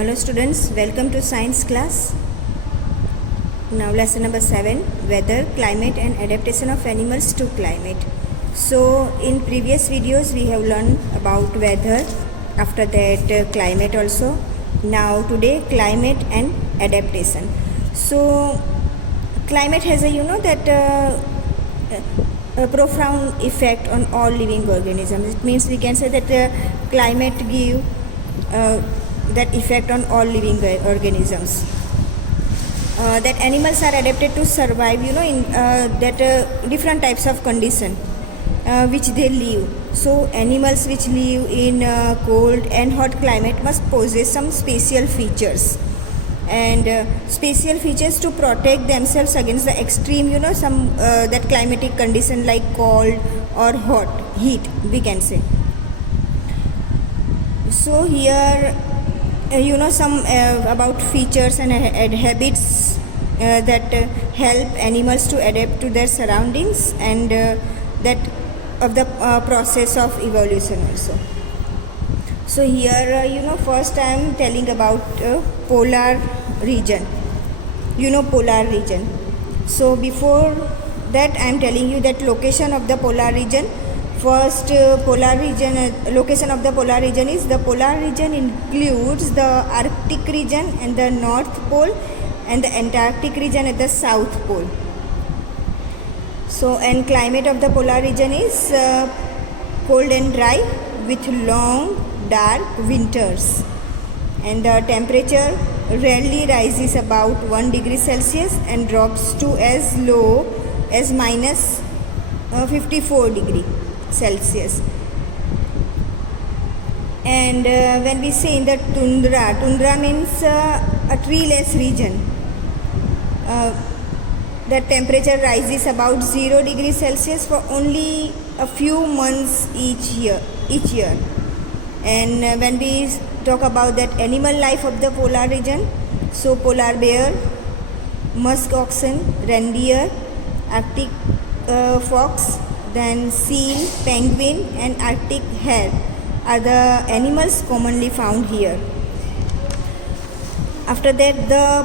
Hello students, welcome to science class. Now lesson number 7, weather, climate and adaptation of animals to climate. So in previous videos we have learned about weather, after that climate also. Now today climate and adaptation. So climate has a profound effect on all living organisms. It means we can say that climate give that effect on all living organisms. That animals are adapted to survive, in different types of condition which they live. So animals which live in cold and hot climate must possess some special features and special features to protect themselves against the extreme, that climatic condition like cold or hot, heat, we can say. So here some about features and habits that help animals to adapt to their surroundings and that of the process of evolution also. So here first I am telling about polar region. Polar region. So before that I am telling you that location of the polar region. First location of the polar region is, the polar region includes the Arctic region and the North Pole and the Antarctic region at the South Pole. So and climate of the polar region is cold and dry with long dark winters, and the temperature rarely rises about 1 degree Celsius and drops to as low as minus 54 degree Celsius. And when we say in the tundra means a treeless region. The temperature rises about 0 degree Celsius for only a few months each year. And when we talk about that animal life of the polar region, so polar bear, musk oxen, reindeer, Arctic fox, then seal, penguin and Arctic hare are the animals commonly found here. After that, the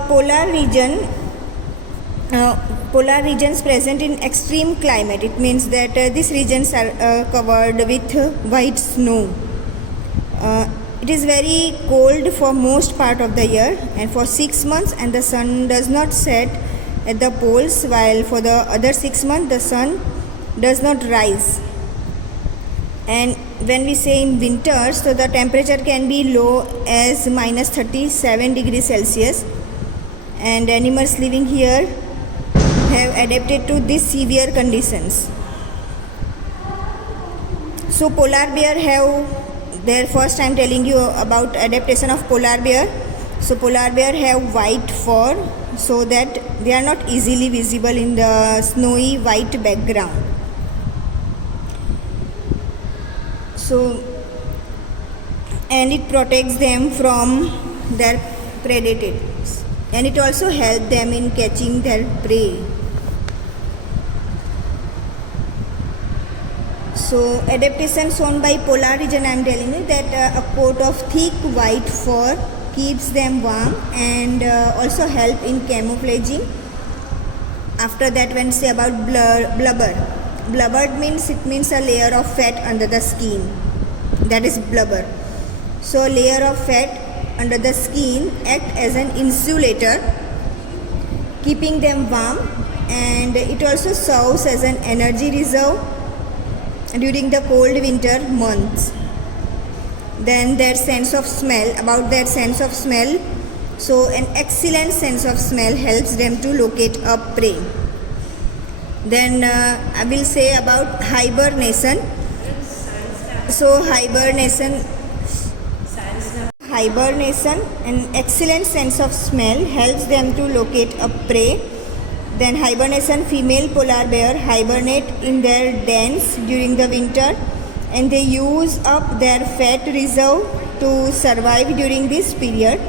polar regions present in extreme climate. It means that these regions are covered with white snow. It is very cold for most part of the year and for 6 months, and the sun does not set at the poles, while for the other 6 months the sun does not rise. And when we say in winter, so the temperature can be low as minus 37 degrees Celsius, and animals living here have adapted to these severe conditions. So polar bear have their, first I am telling you about adaptation of polar bear. So polar bear have white fur so that they are not easily visible in the snowy white background. So, and it protects them from their predators, and it also helps them in catching their prey. So adaptation shown by polar region, I am telling you that a coat of thick white fur keeps them warm and also help in camouflaging. After that, when say about blubber. Blubber means, it means a layer of fat under the skin, that is blubber. So layer of fat under the skin act as an insulator, keeping them warm, and it also serves as an energy reserve during the cold winter months. Then their sense of smell, about their sense of smell, so an excellent sense of smell helps them to locate a prey. Then I will say about hibernation. So hibernation, an excellent sense of smell helps them to locate a prey. Then hibernation, female polar bear hibernate in their dens during the winter, and they use up their fat reserve to survive during this period,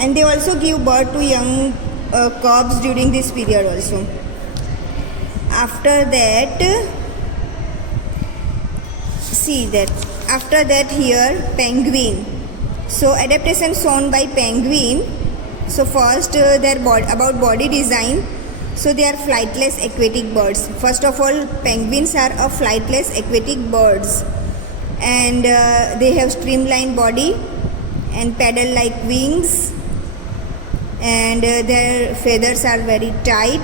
and they also give birth to young cubs during this period also. After that, see that after that here penguin. So adaptation shown by penguin. So first about body design. So they are flightless aquatic birds. First of all, penguins are a flightless aquatic birds, and they have streamlined body and paddle-like wings, and their feathers are very tight.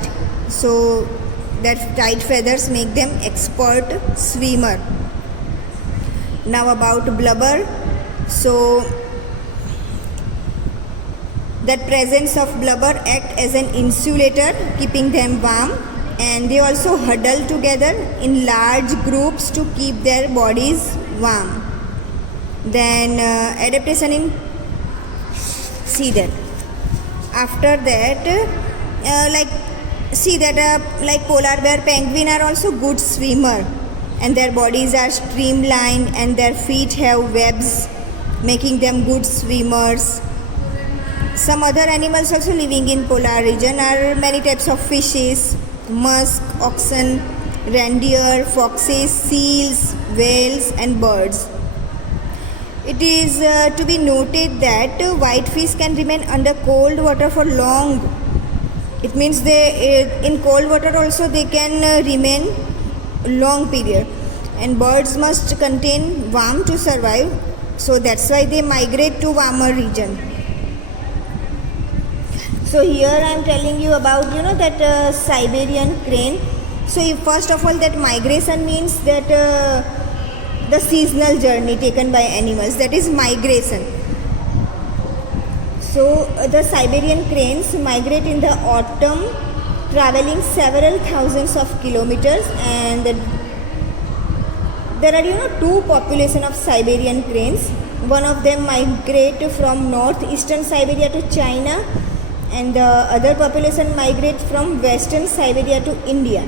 So that tight feathers make them expert swimmer. Now about blubber. So the presence of blubber act as an insulator, keeping them warm, and they also huddle together in large groups to keep their bodies warm. Then adaptation in see that. After that, like polar bear, penguin are also good swimmer, and their bodies are streamlined and their feet have webs, making them good swimmers. Some other animals also living in polar region are many types of fishes, musk, oxen, reindeer, foxes, seals, whales and birds. It is to be noted that whitefish can remain under cold water for long. It means they in cold water also they can remain long period, and birds must contain warmth to survive, so that's why they migrate to warmer region. So here I am telling you about that Siberian crane. So first of all, that migration means that the seasonal journey taken by animals, that is migration. So the Siberian cranes migrate in the autumn, traveling several thousands of kilometers, and there are two population of Siberian cranes. One of them migrate from northeastern Siberia to China, and the other population migrate from western Siberia to India.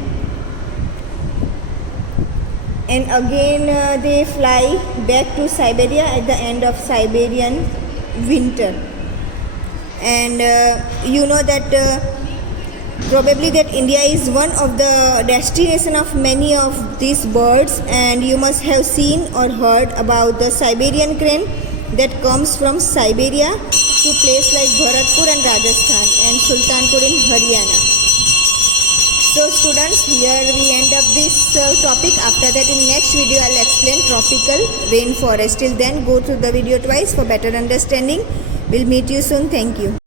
And again they fly back to Siberia at the end of Siberian winter. And probably that India is one of the destination of many of these birds, and you must have seen or heard about the Siberian crane that comes from Siberia to place like Bharatpur and Rajasthan and Sultanpur in Haryana. So students, here we end up this topic. After that, in next video I'll explain tropical rainforest. Till then, go through the video twice for better understanding. We'll meet you soon. Thank you.